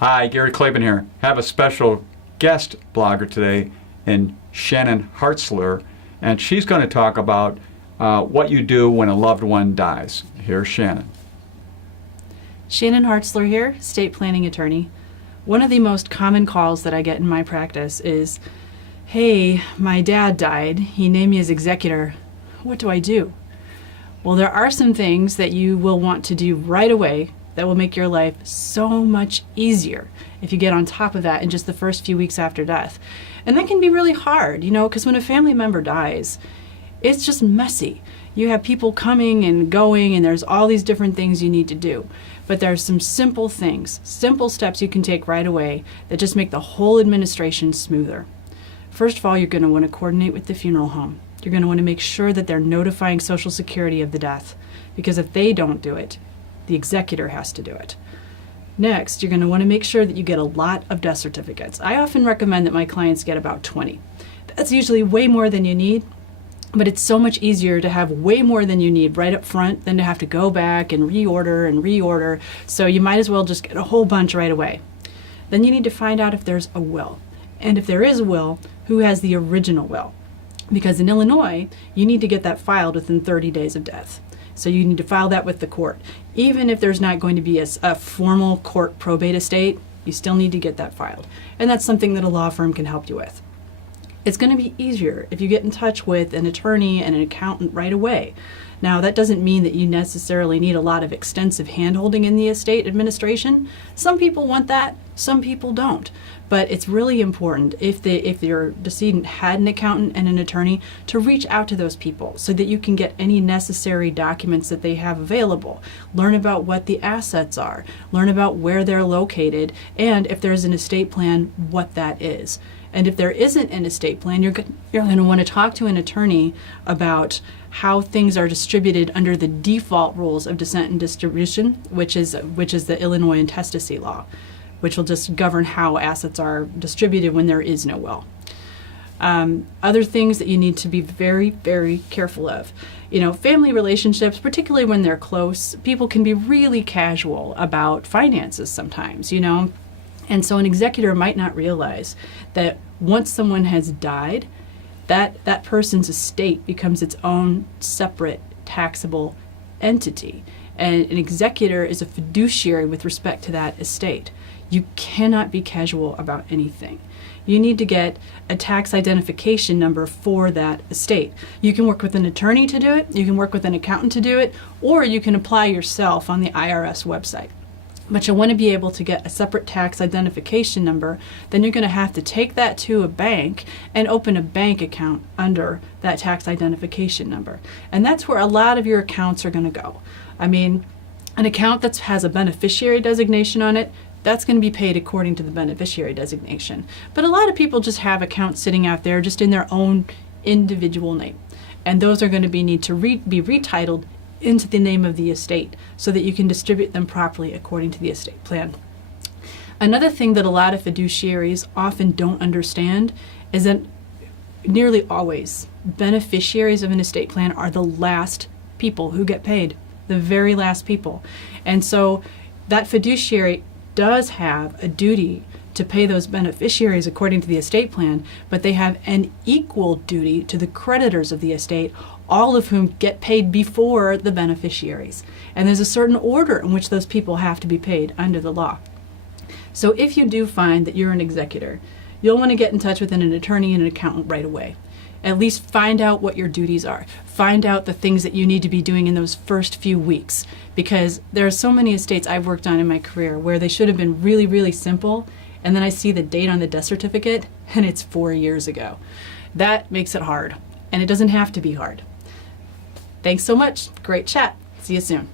Hi, Gary Claiborne here. I have a special guest blogger today in Shannon Hartzler, and she's going to talk about what you do when a loved one dies. Here's Shannon. Shannon Hartzler here, estate planning attorney. One of the most common calls that I get in my practice is, hey, my dad died. He named me as executor. What do I do? Well, there are some things that you will want to do right away that will make your life so much easier if you get on top of that in just the first few weeks after death. And that can be really hard, because when a family member dies, it's just messy. You have people coming and going, and there's all these different things you need to do. But there's some simple things, simple steps you can take right away that just make the whole administration smoother. First of all, you're going to want to coordinate with the funeral home. You're going to want to make sure that they're notifying Social Security of the death, because if they don't do it, the executor has to do it. Next, you're going to want to make sure that you get a lot of death certificates. I often recommend that my clients get about 20. That's usually way more than you need, but it's so much easier to have way more than you need right up front than to have to go back and reorder. So you might as well just get a whole bunch right away. Then you need to find out if there's a will. And if there is a will, who has the original will? Because in Illinois, you need to get that filed within 30 days of death. So you need to file that with the court. Even if there's not going to be a formal court probate estate, you still need to get that filed. And that's something that a law firm can help you with. It's going to be easier if you get in touch with an attorney and an accountant right away. Now, that doesn't mean that you necessarily need a lot of extensive handholding in the estate administration. Some people want that, some people don't. But it's really important, if your decedent had an accountant and an attorney, to reach out to those people so that you can get any necessary documents that they have available. Learn about what the assets are, learn about where they're located, and if there's an estate plan, what that is. And if there isn't an estate plan, you're going to want to talk to an attorney about how things are distributed under the default rules of descent and distribution, which is the Illinois intestacy law, which will just govern how assets are distributed when there is no will. Other things that you need to be very, very careful of. Family relationships, particularly when they're close, people can be really casual about finances sometimes, And so an executor might not realize that once someone has died, that person's estate becomes its own separate taxable entity. And an executor is a fiduciary with respect to that estate. You cannot be casual about anything. You need to get a tax identification number for that estate. You can work with an attorney to do it, you can work with an accountant to do it, or you can apply yourself on the IRS website. But you'll want to be able to get a separate tax identification number. Then you're going to have to take that to a bank and open a bank account under that tax identification number. And that's where a lot of your accounts are going to go. An account that has a beneficiary designation on it, that's going to be paid according to the beneficiary designation. But a lot of people just have accounts sitting out there just in their own individual name. And those are going to need to be retitled into the name of the estate so that you can distribute them properly according to the estate plan. Another thing that a lot of fiduciaries often don't understand is that nearly always beneficiaries of an estate plan are the last people who get paid, the very last people. And so that fiduciary does have a duty to pay those beneficiaries according to the estate plan, but they have an equal duty to the creditors of the estate, all of whom get paid before the beneficiaries. And there's a certain order in which those people have to be paid under the law. So if you do find that you're an executor, you'll want to get in touch with an attorney and an accountant right away. At least find out what your duties are. Find out the things that you need to be doing in those first few weeks, because there are so many estates I've worked on in my career where they should have been really, really simple, and then I see the date on the death certificate and it's 4 years ago. That makes it hard, and it doesn't have to be hard. Thanks so much. Great chat. See you soon.